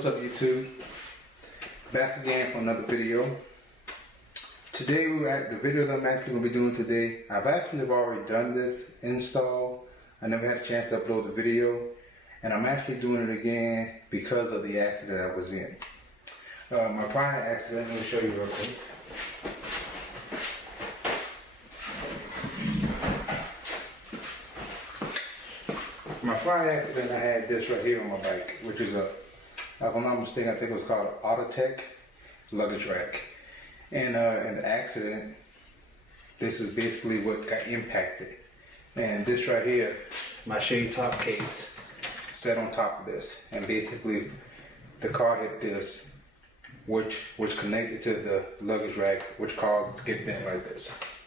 What's up, YouTube? Back again for another video. Today the video that I'm actually going to be doing today, I've actually already done this install. I never had a chance to upload the video, and I'm actually doing it again because of the accident I was in. My prior accident, let me show you real quick. My prior accident, I had this right here on my bike, which is if I'm not mistaken, I think it was called Autotech luggage rack. And in the accident, this is basically what got impacted. And this right here, my shade top case, set on top of this. And basically, the car hit this, which connected to the luggage rack, which caused it to get bent like this.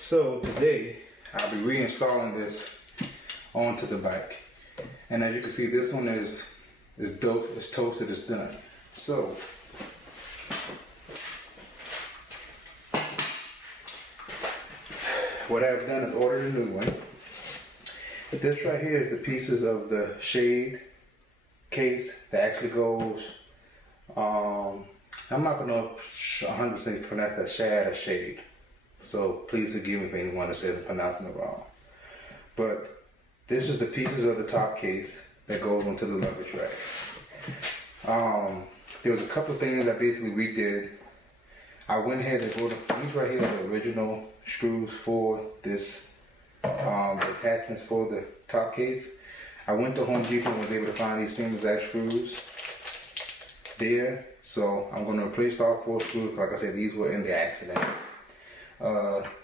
So today, I'll be reinstalling this onto the bike. And as you can see, this one is dope, it's toasted, it's done. So what I've done is ordered a new one. But this right here is the pieces of the shade case that actually goes, I'm not going to 100% pronounce that shade. So please forgive me if anyone that says I'm pronouncing it wrong. But this is the pieces of the top case that goes onto the luggage rack. There was a couple of things that basically we did. I went ahead and ordered these right here, the original screws for this, the attachments for the top case. I went to Home Depot and was able to find these same exact screws there. So I'm going to replace all 4 screws. Like I said, these were in the accident.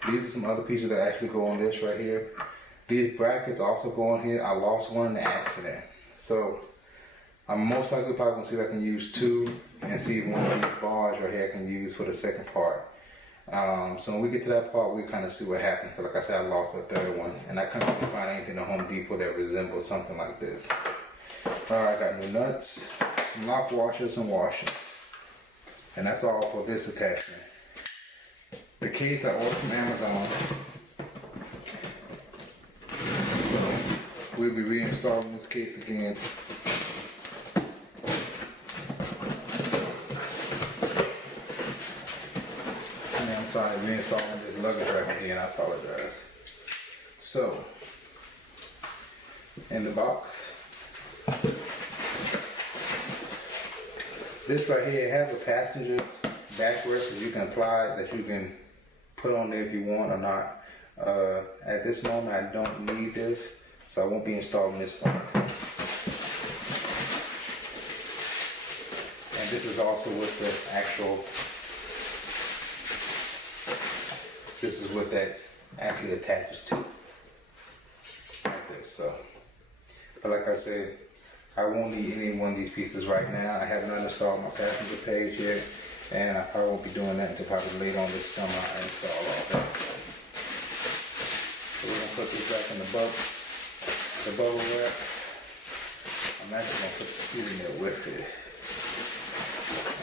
These are some other pieces that actually go on this right here. These brackets also go on here. I lost one in the accident. So I'm most likely probably going to see if I can use 2 and see if one of these bars right here I can use for the second part. So when we get to that part, we kind of see what happens. Like I said, I lost the third one, and I couldn't find anything at Home Depot that resembles something like this. Alright, I got new nuts, some lock washers, and washers. And that's all for this attachment. The case I ordered from Amazon. So we'll be reinstalling this case again. I'm sorry, reinstalling this luggage rack again, I apologize. So, in the box, this right here has a passenger's backrest that you can apply, that you can put on there if you want or not. At this moment, I don't need this, so I won't be installing this part. And this is also with the actual. This is what that's actually attaches to, like this. So, but like I said, I won't need any one of these pieces right now. I have not installed my passenger page yet, and I probably won't be doing that until probably later on this summer. I install all that. So we're gonna put this back in the bubble wrap. I'm actually gonna put the seat in there with it,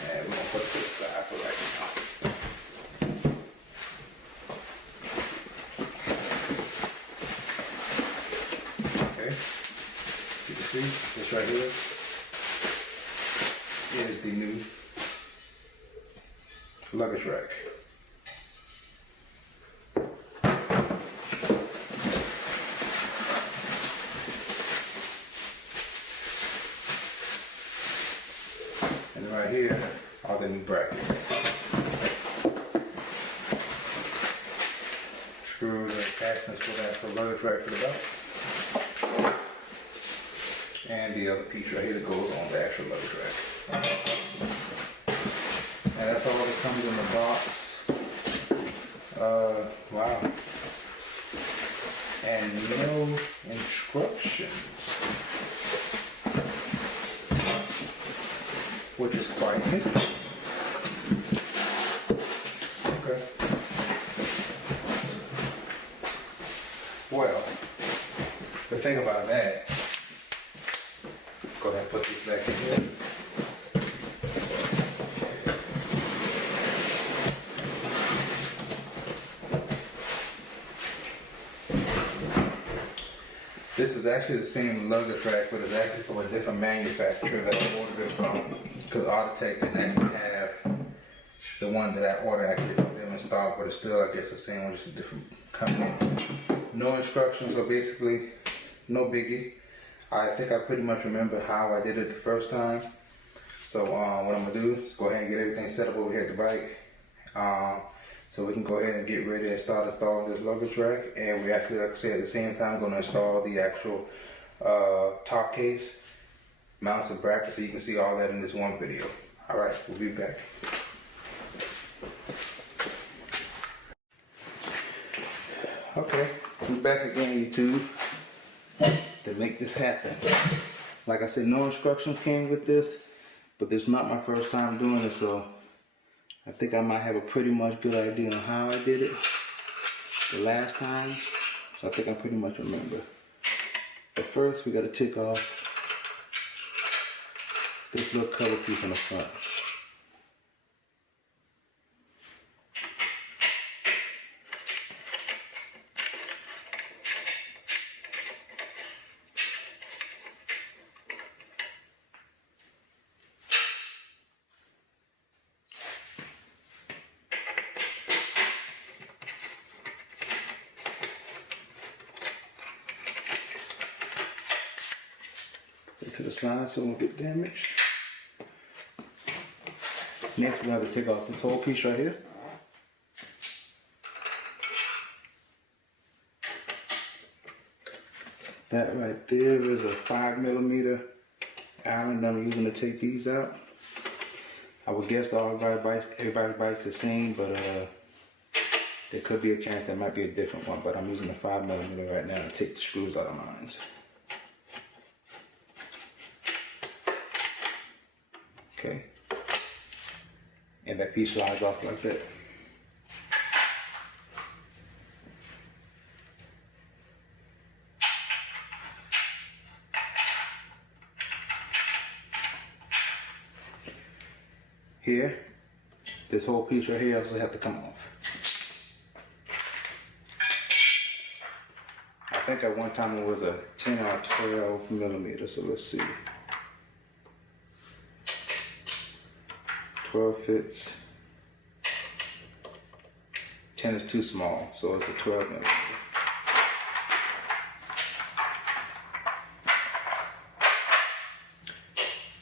and we're gonna put this aside for right now. See, this right here is the new luggage rack. And right here are the new brackets. Screws and attachments for that, for luggage rack for the back. And the other piece right here that goes on the actual luggage rack. And that's all that comes in the box. Wow. And no instructions, which is quite interesting. Okay. Well, the thing about that, go ahead and put this back in here. This is actually the same luggage rack, but it's actually from a different manufacturer that I ordered it from. Because Autotech didn't actually have the one that I ordered actually from them in stock, but it's still, I guess, the same one, just a different company. No instructions, so basically, no biggie. I think I pretty much remember how I did it the first time. So what I'm gonna do is go ahead and get everything set up over here at the bike. So we can go ahead and get ready and start installing this luggage rack. And we actually, like I said, at the same time gonna install the actual top case, mounts and brackets, so you can see all that in this one video. All right, we'll be back. Okay, we're back again, YouTube, to make this happen. Like I said, no instructions came with this, but this is not my first time doing it, so I think I might have a pretty much good idea on how I did it the last time. So I think I pretty much remember. But first, we got to take off this little cover piece on the front. To the side so it won't get damaged. Next we have to take off this whole piece right here. That right there is a 5mm Allen I'm using to take these out. I would guess that everybody's bike's the same, but there could be a chance there might be a different one, but I'm using the 5mm right now to take the screws out of mine. Okay, and that piece slides off like that. Here, this whole piece right here also have to come off. I think at one time it was a 10 or 12mm, so let's see. 12 fits. 10 is too small, so it's a 12mm.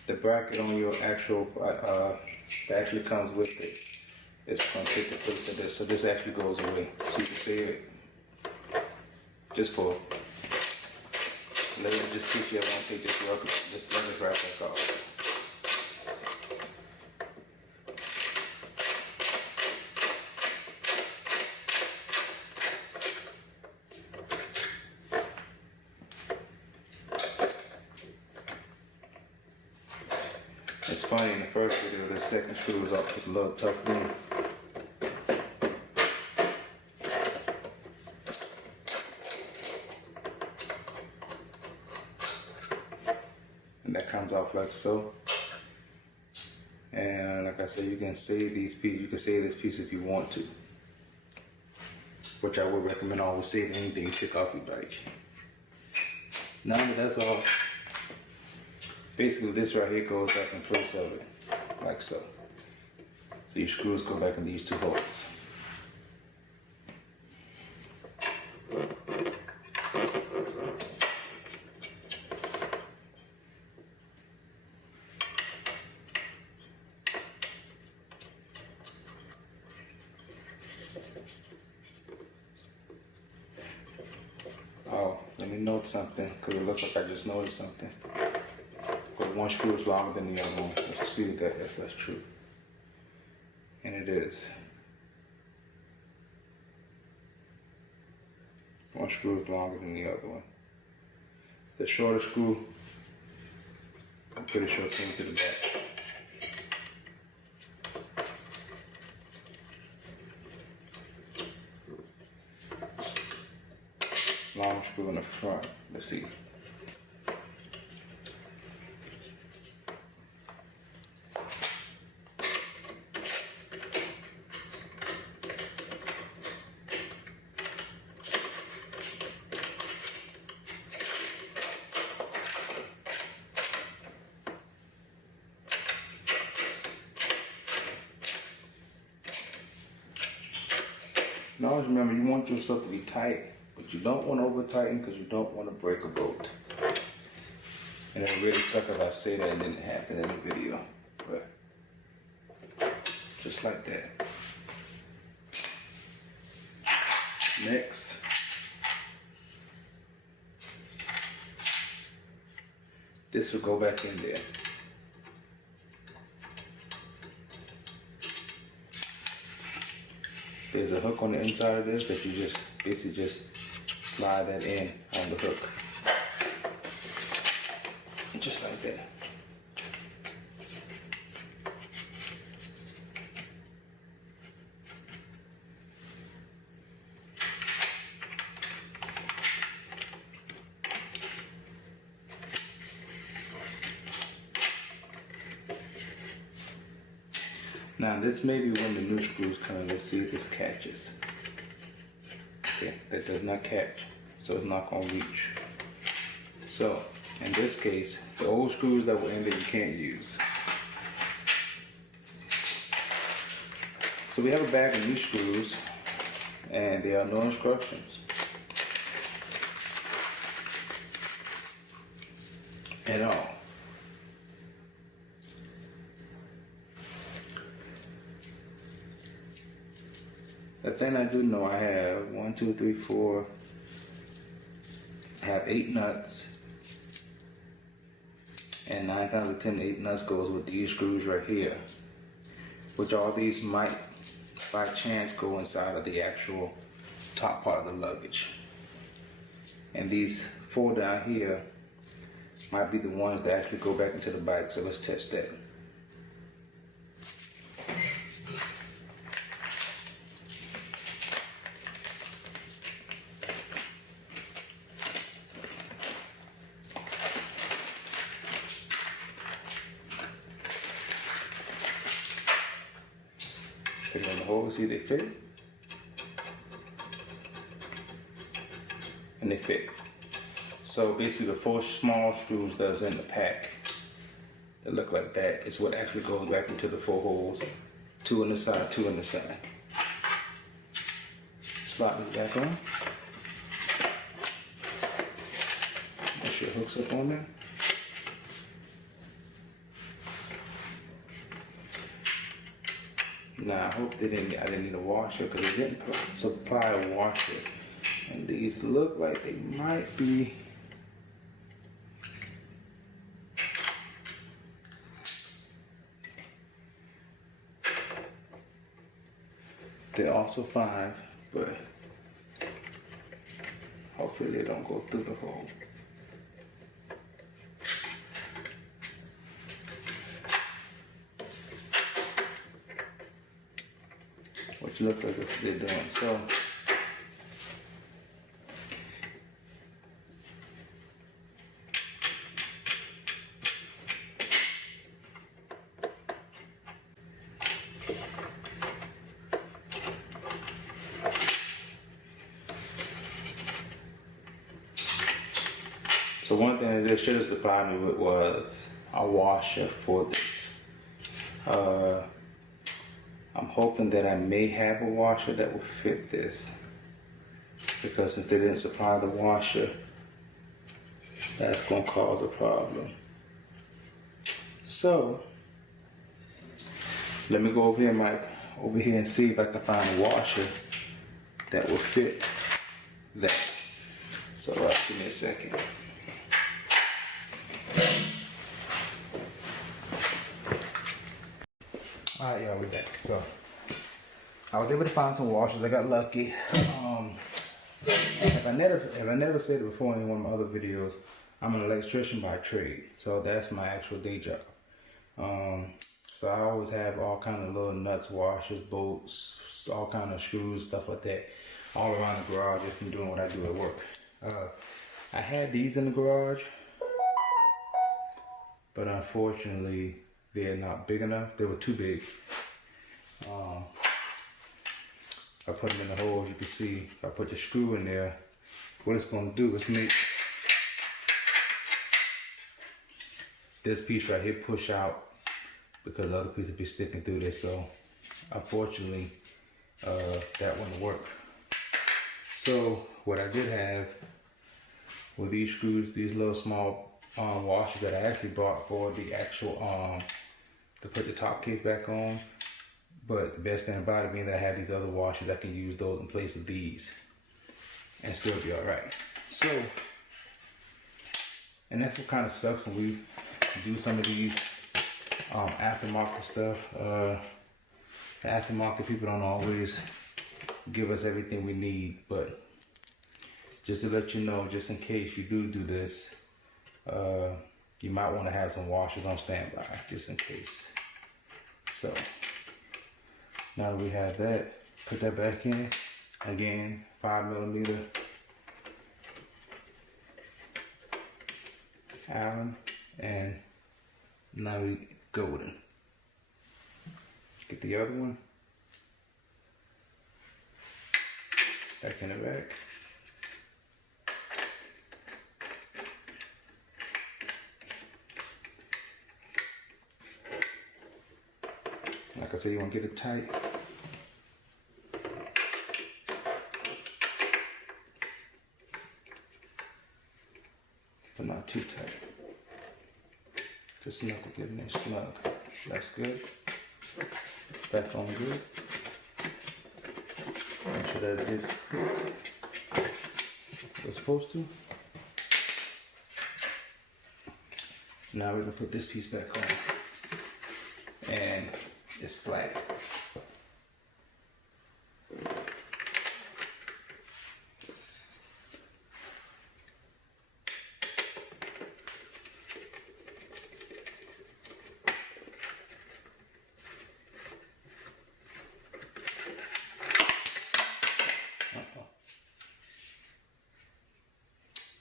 The bracket on your actual, that actually comes with it, it's going to take the place of this, so this actually goes away. So you can save it just for later, just see if you ever want to take this luggage rack back off. It's funny, in the first video, the second screw was off, just a little tough thing. And that comes off like so. And like I said, you can save these pieces, you can save this piece if you want to. Which I would recommend always save anything you take off your bike. Now that that's all, basically this right here goes back in place of it, like so. So your screws go back in these two holes. Oh, let me note something, because it looks like I just noticed something. But one screw is longer than the other one. Let's see if that's true. And it is. One screw is longer than the other one. The shorter screw, I'm pretty sure came to the back. Long screw in the front. Let's see. And always remember, you want your stuff to be tight, but you don't want to over tighten because you don't want to break a bolt. And it really suck if I say that and didn't happen in the video. But just like that. Next. This will go back in there. There's a hook on the inside of this that you just basically just slide that in on the hook. Just like that. Now this may be when the new screws come in. Let's see if this catches. Okay, that does not catch, so it's not going to reach. So in this case, the old screws that were in there you can't use. So we have a bag of new screws, and there are no instructions at all. The thing I do know, I have 1, 2, 3, 4. I have 8 nuts, and 9 times out of 10, 8 nuts goes with these screws right here, which all these might, by chance, go inside of the actual top part of the luggage. And these 4 down here might be the ones that actually go back into the bike. So let's test that. Put it on the hole, see they fit. And they fit. So basically the 4 small screws that's in the pack that look like that is what actually goes back into the 4 holes. 2 on the side, 2 on the side. Slide this back on. Make sure it hooks up on there. Now I hope I didn't need a washer, because they didn't supply a washer. And these look like they might be they're also 5, but hopefully they don't go through the hole. Which looks like what they're doing. So one thing that they should have supplied me with was a washer for this. I'm hoping that I may have a washer that will fit this, because since they didn't supply the washer, that's going to cause a problem. So let me go over here, Mike, and see if I can find a washer that will fit that. So give me a second. Alright, y'all, we're back. So I was able to find some washers. I got lucky. If I never said it before in one of my other videos, I'm an electrician by trade. So that's my actual day job. So I always have all kind of little nuts, washers, bolts, all kind of screws, stuff like that, all around the garage just from doing what I do at work. I had these in the garage, but unfortunately they're not big enough. They were too big. I put them in the hole. As you can see, if I put the screw in there, what it's going to do is make this piece right here push out, because the other piece will be sticking through there. So unfortunately that wouldn't work. So what I did have were these screws, these little small washers that I actually bought for the actual to put the top case back on. But the best thing about it being that I have these other washers, I can use those in place of these and still be all right. So, and that's what kind of sucks when we do some of these aftermarket stuff. The aftermarket people don't always give us everything we need, but just to let you know, just in case you do this, you might want to have some washers on standby, just in case. So, now that we have that, put that back in. Again, 5mm Allen, and now we golden. Get the other one back in the back. Like I said, you want to get it tight. But not too tight. Just enough to get in there snug. That's good. Back on good. Make sure that it did what it's supposed to. Now we're gonna put this piece back on. And it's flat.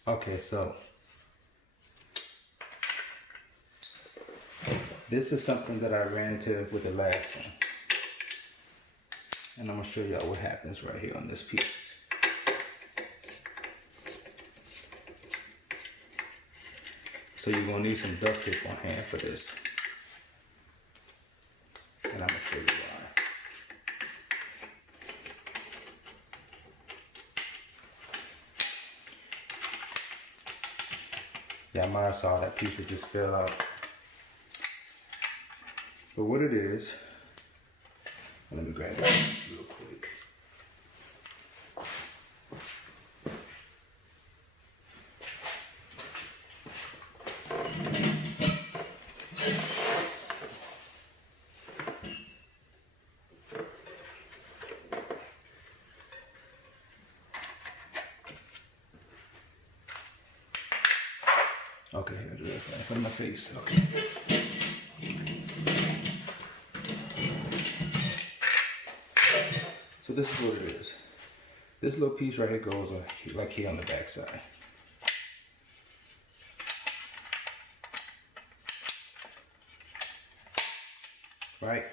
Okay, so this is something that I ran into with the last one. And I'm gonna show y'all what happens right here on this piece. So you're gonna need some duct tape on hand for this. And I'm gonna show you why. Yeah, I might have saw that piece that just fell out. But what it is, let me grab that real quick. Okay, here, do that in front of my face. Okay. So this is what it is. This little piece right here goes like here on the back side. Right?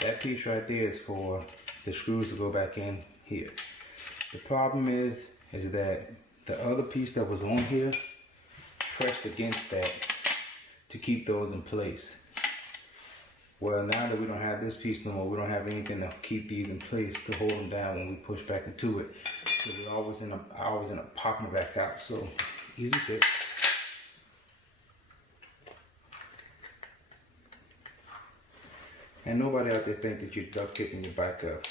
That piece right there is for the screws to go back in here. The problem is that the other piece that was on here pressed against that to keep those in place. Well, now that we don't have this piece no more, we don't have anything to keep these in place to hold them down when we push back into it. So we always end up popping it back out. So easy fix. And nobody out there think that you're duct taping your bike up.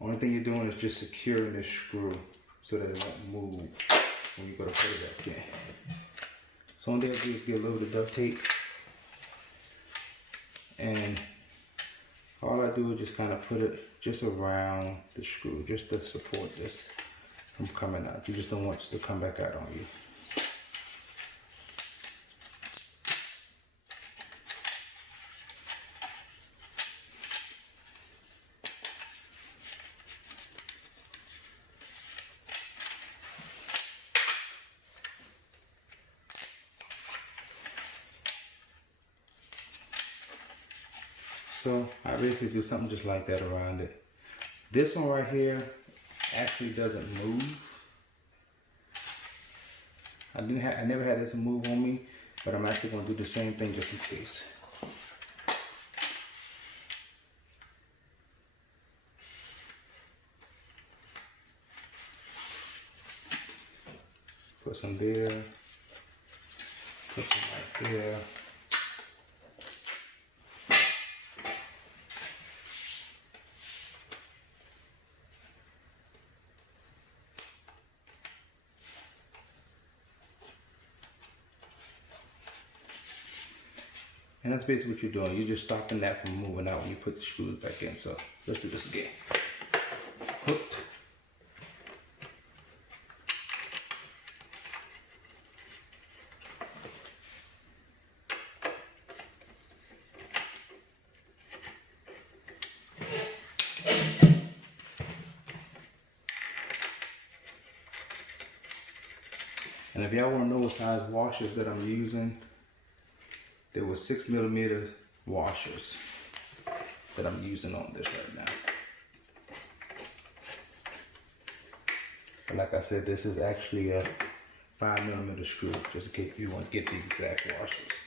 Only thing you're doing is just securing this screw so that it won't move when you go to put it back in. So only thing I do is get a little bit of duct tape. And all I do is just kind of put it just around the screw, just to support this from coming out. You just don't want it to come back out on you. So I basically do something just like that around it. This one right here actually doesn't move. I never had this move on me, but I'm actually going to do the same thing just in case. Put some there. Put some right there. And that's basically what you're doing. You're just stopping that from moving out when you put the screws back in. So let's do this again. Hooked. And if y'all want to know what size washers that I'm using, there were 6mm washers that I'm using on this right now. And like I said, this is actually a 5mm screw, just in case you want to get the exact washers.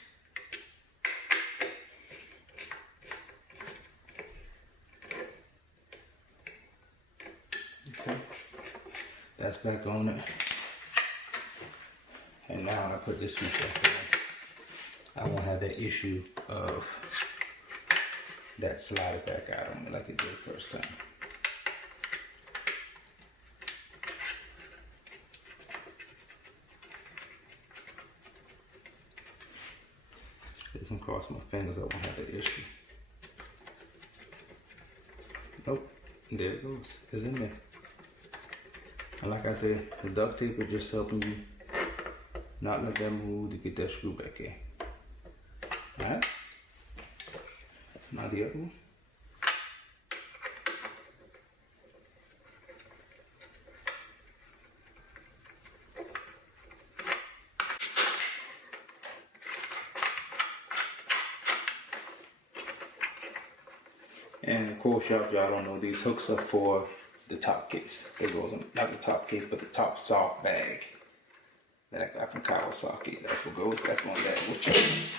Okay, that's back on it. And now I put this piece back on. I won't have that issue of that slide back out on me like it did the first time. This one cross my fingers, I won't have that issue. Nope, there it goes, it's in there. And like I said, the duct tape is just helping you not let that move to get that screw back in. Alright, now the other one. And of course, y'all don't know, these hooks are for the top case. It goes on, not the top case, but the top soft bag that I got from Kawasaki. That's what goes back on that, which is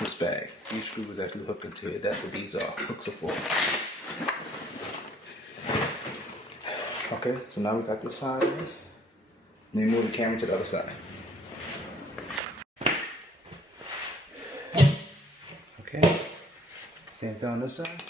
this bag. These screws actually hook into it. That's what these are. Hooks are for. Okay, so now we got this side in. Let me move the camera to the other side. Okay, same thing on this side.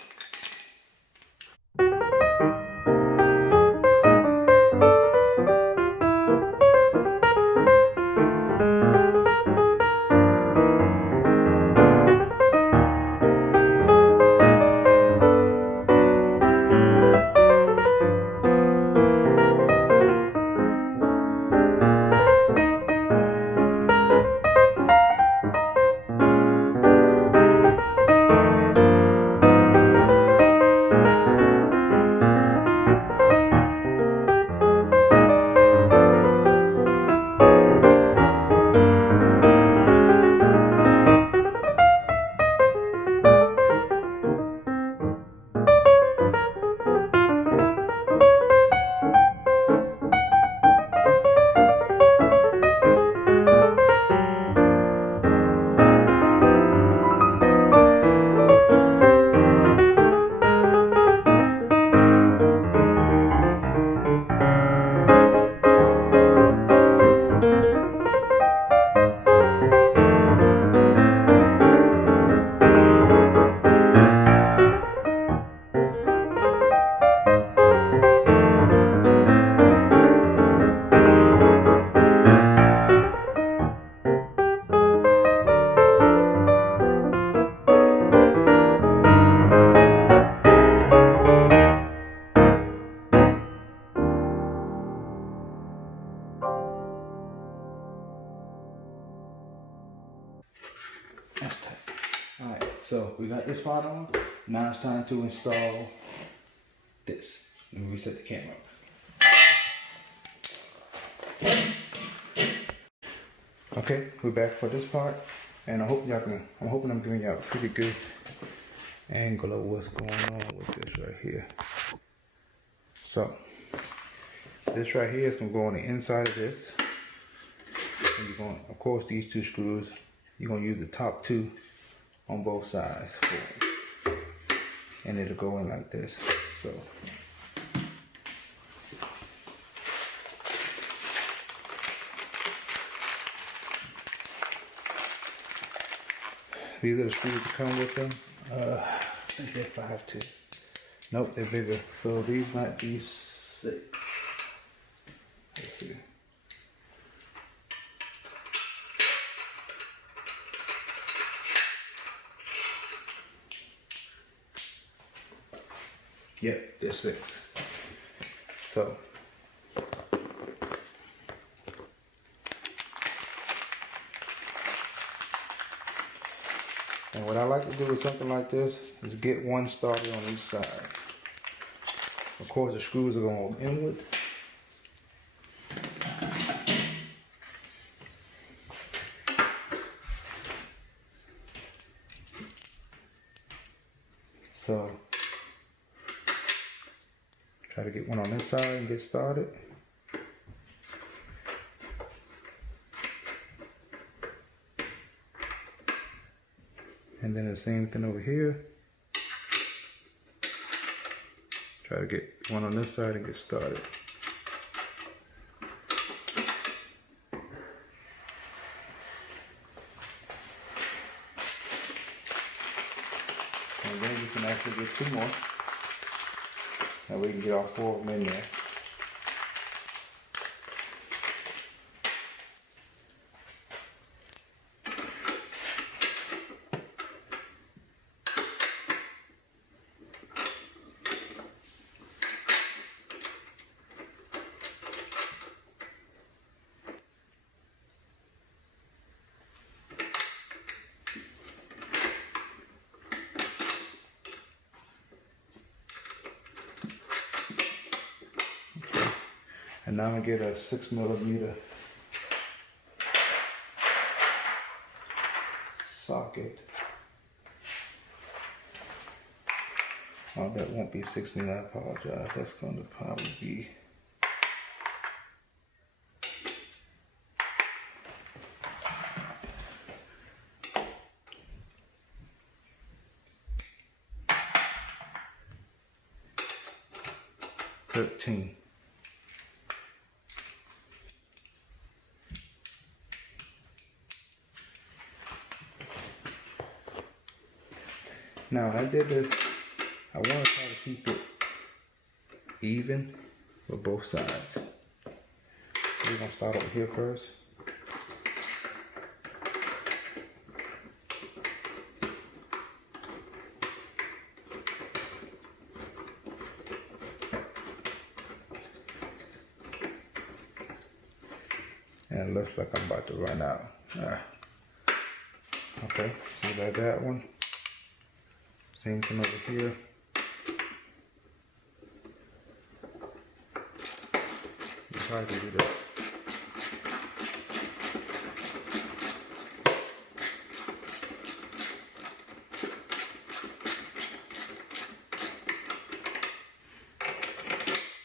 That's tight. Alright, so we got this part on. Now it's time to install this. Let me reset the camera. Okay, we're back for this part. And I hope y'all can, I'm hoping I'm giving y'all a pretty good angle of what's going on with this right here. So, this right here is going to go on the inside of this. And you're going, of course, these two screws, you're going to use the top two on both sides for it. And it'll go in like this. So, These are the screws that come with them. I think they're 5'2". Nope, they're bigger. So these might be 6. Let's see. Yep, they're 6. So and what I like to do with something like this is get one started on each side. Of course, the screws are going inward. So try to get one on this side and get started. And then the same thing over here. Try to get one on this side and get started. And then you can actually get 2 more. That way you can get all 4 of them in there. And now I'm gonna get a 6mm socket. Oh, that won't be 6mm, I apologize. That's gonna probably be $13. Now, when I did this, I want to try to keep it even for both sides. So we're going to start over here first. And it looks like I'm about to run out. Okay, so you got that one. Same thing over here. You try to do that.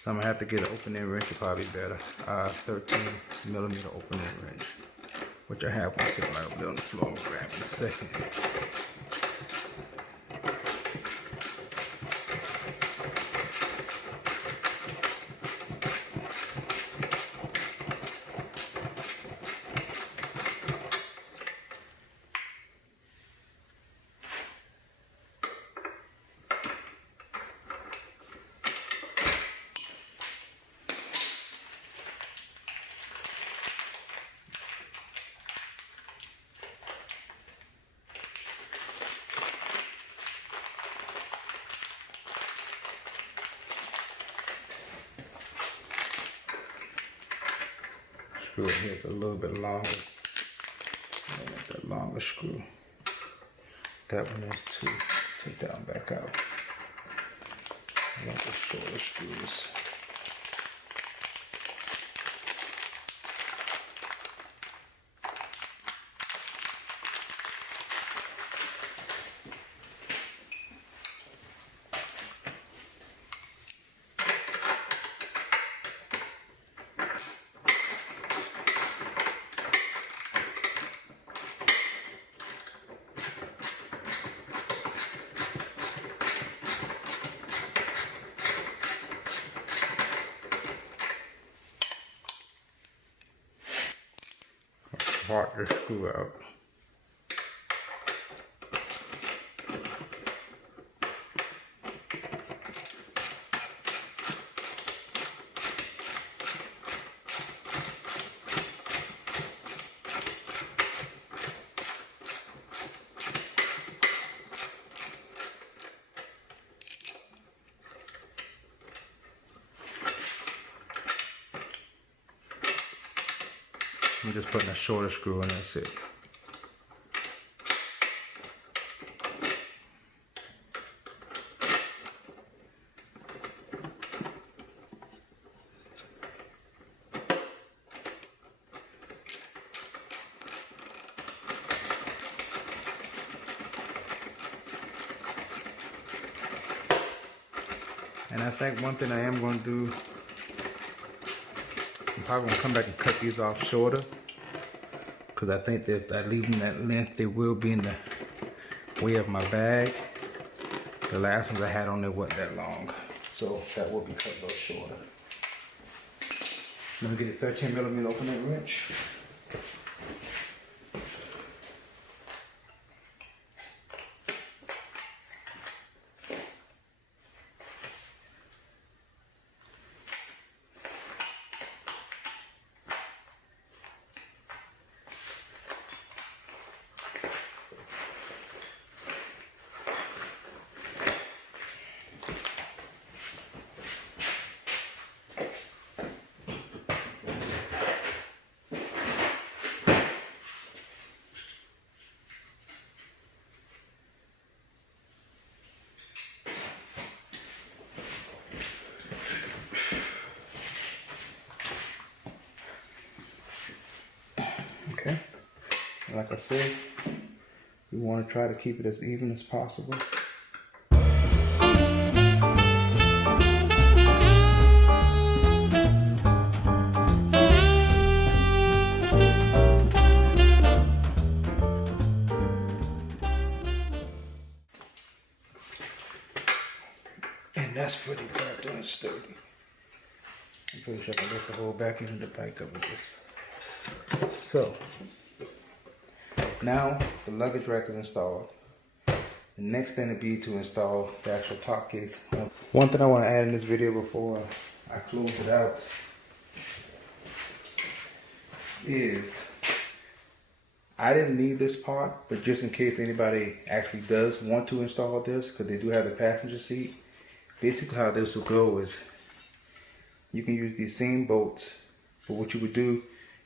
So I'm gonna have to get an opening wrench, probably better. 13mm opening wrench, which I have one sitting right over there on the floor. I'll grab in a second. Screw in here is a little bit longer. I want that longer screw. That one is to take that one back out. I want the shorter screws. Part the screw out. just putting a shorter screw and that's it. And I think one thing I am going to do, I'm probably going to come back and cut these off shorter, because I think that if I leave them that length, they will be in the way of my bag. The last ones I had on there wasn't that long, so that will be cut a little shorter. Let me get a 13mm opening wrench. Okay, like I said, we want to try to keep it as even as possible. And that's pretty goddamn sturdy. I'm pretty sure I can lift the whole back end of the bike up with this. So, now the luggage rack is installed. The next thing would be to install the actual top case. One thing I want to add in this video before I close it out is I didn't need this part, but just in case anybody actually does want to install this, because they do have the passenger seat, basically how this will go is you can use these same bolts, but what you would do,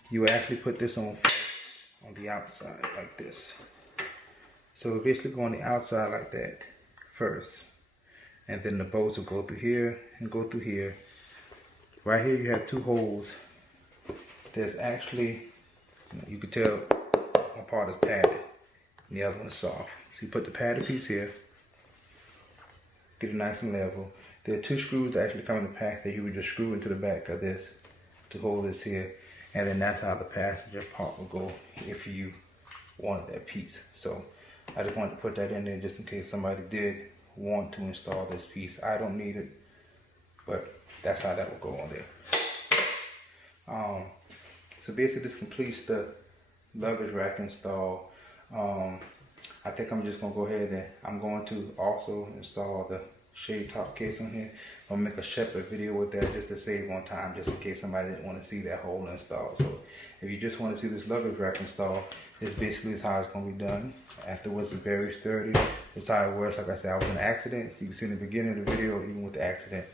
you would actually put this on first on the outside like this. So it basically go on the outside like that first, and then the bolts will go through here and go through here. Right here you have two holes. There's actually, you can tell one part is padded and the other one is soft. So you put the padded piece here, get it nice and level. There are two screws that actually come in the pack that you would just screw into the back of this to hold this here. And then that's how the passenger part will go if you wanted that piece. So I just wanted to put that in there just in case somebody did want to install this piece. I don't need it, but that's how that will go on there. So basically this completes the luggage rack install. I think I'm just gonna go ahead and I'm going to also install the shade top case on here. I'll make a separate video with that just to save on time, just in case somebody didn't want to see that whole install. So if you just want to see this luggage rack install, this basically is how it's going to be done. Afterwards, it's very sturdy. It's how it works. Like I said, I was in an accident. You can see in the beginning of the video, even with the accident,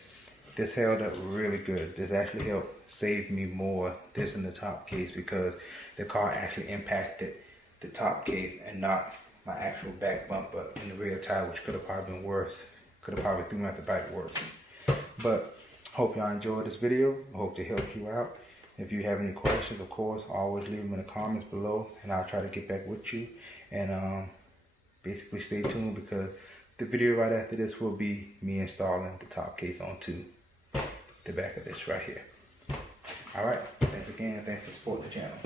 this held up really good. This actually helped save me more, this in the top case, because the car actually impacted the top case and not my actual back bumper in the rear tire, which could have probably been worse. Could have probably threw me out the bike worse. But hope y'all enjoyed this video. I hope to help you out. If you have any questions, of course, always leave them in the comments below and I'll try to get back with you. And basically stay tuned, because the video right after this will be me installing the top case onto the back of this right here. Alright, thanks again. Thanks for supporting the channel.